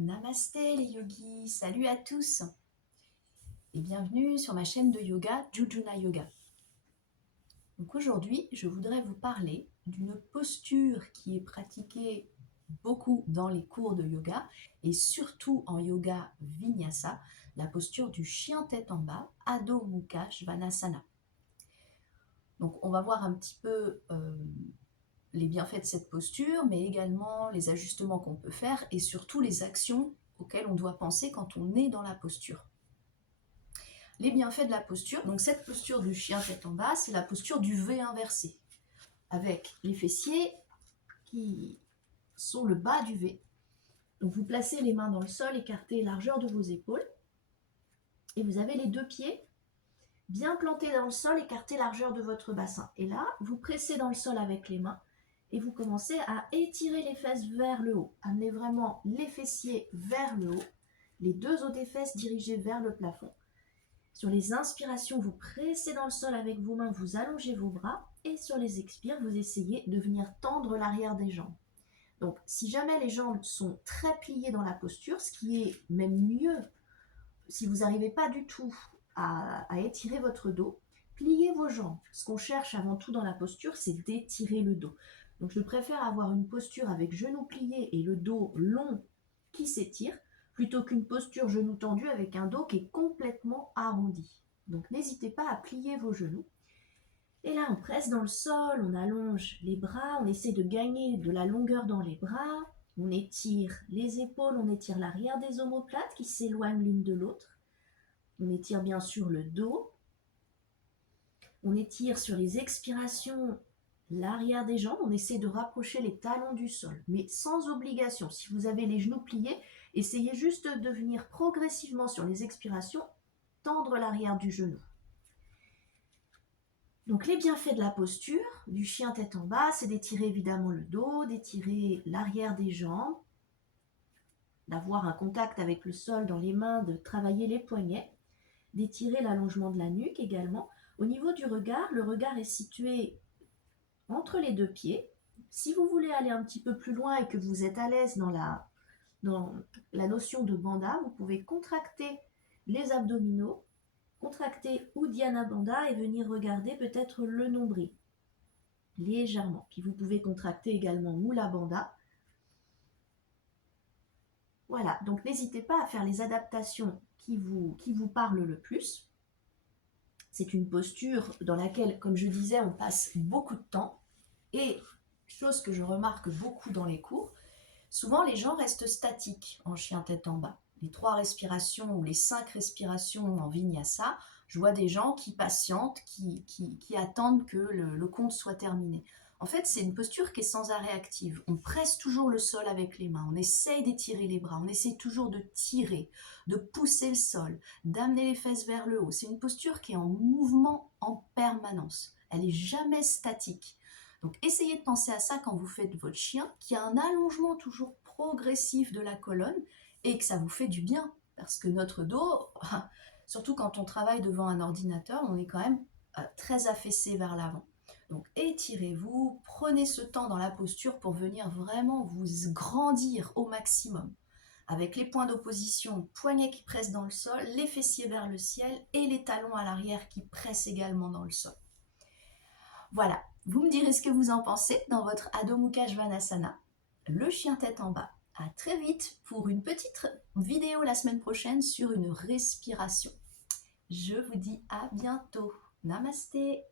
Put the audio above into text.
Namasté les yogis, salut à tous et bienvenue sur ma chaîne de yoga Jujuna Yoga. Donc aujourd'hui, je voudrais vous parler d'une posture qui est pratiquée beaucoup dans les cours de yoga et surtout en yoga vinyasa, la posture du chien tête en bas, Adho Mukha Svanasana. Donc on va voir un petit peu les bienfaits de cette posture, mais également les ajustements qu'on peut faire et surtout les actions auxquelles on doit penser quand on est dans la posture. Les bienfaits de la posture, donc cette posture du chien tête en bas, c'est la posture du V inversé, avec les fessiers qui sont le bas du V. Donc vous placez les mains dans le sol, écartez largeur de vos épaules, et vous avez les deux pieds bien plantés dans le sol, écartés largeur de votre bassin. Et là, vous pressez dans le sol avec les mains, et vous commencez à étirer les fesses vers le haut. Amenez vraiment les fessiers vers le haut, les deux os des fesses dirigés vers le plafond. Sur les inspirations, vous pressez dans le sol avec vos mains, vous allongez vos bras. Et sur les expires, vous essayez de venir tendre l'arrière des jambes. Donc, si jamais les jambes sont très pliées dans la posture, ce qui est même mieux, si vous n'arrivez pas du tout à étirer votre dos, pliez vos jambes. Ce qu'on cherche avant tout dans la posture, c'est d'étirer le dos. Donc, je préfère avoir une posture avec genoux pliés et le dos long qui s'étire, plutôt qu'une posture genou tendu avec un dos qui est complètement arrondi. Donc n'hésitez pas à plier vos genoux. Et là, on presse dans le sol, on allonge les bras, on essaie de gagner de la longueur dans les bras, on étire les épaules, on étire l'arrière des omoplates qui s'éloignent l'une de l'autre. On étire bien sûr le dos. On étire sur les expirations l'arrière des jambes, on essaie de rapprocher les talons du sol, mais sans obligation. Si vous avez les genoux pliés, essayez juste de venir progressivement sur les expirations, tendre l'arrière du genou. Donc les bienfaits de la posture du chien tête en bas, c'est d'étirer évidemment le dos, d'étirer l'arrière des jambes, d'avoir un contact avec le sol dans les mains, de travailler les poignets, d'étirer l'allongement de la nuque également. Au niveau du regard, le regard est situé entre les deux pieds. Si vous voulez aller un petit peu plus loin et que vous êtes à l'aise dans la notion de bandha, vous pouvez contracter les abdominaux, contracter Uddiyana Bandha et venir regarder peut-être le nombril, légèrement. Puis vous pouvez contracter également Mula Bandha. Voilà, donc n'hésitez pas à faire les adaptations qui vous parlent le plus. C'est une posture dans laquelle, comme je disais, on passe beaucoup de temps. Et, chose que je remarque beaucoup dans les cours, souvent les gens restent statiques en chien tête en bas. Les 3 respirations ou les 5 respirations en vinyasa, je vois des gens qui patientent, qui attendent que le compte soit terminé. En fait, c'est une posture qui est sans arrêt active. On presse toujours le sol avec les mains, on essaye d'étirer les bras, on essaye toujours de tirer, de pousser le sol, d'amener les fesses vers le haut. C'est une posture qui est en mouvement en permanence. Elle n'est jamais statique. Donc essayez de penser à ça quand vous faites votre chien, qui a un allongement toujours progressif de la colonne et que ça vous fait du bien. Parce que notre dos, surtout quand on travaille devant un ordinateur, on est quand même très affaissé vers l'avant. Donc étirez-vous, prenez ce temps dans la posture pour venir vraiment vous grandir au maximum. Avec les points d'opposition, poignets qui pressent dans le sol, les fessiers vers le ciel et les talons à l'arrière qui pressent également dans le sol. Voilà, vous me direz ce que vous en pensez dans votre Adho Mukha Svanasana, le chien tête en bas. À très vite pour une petite vidéo la semaine prochaine sur une respiration. Je vous dis à bientôt. Namasté.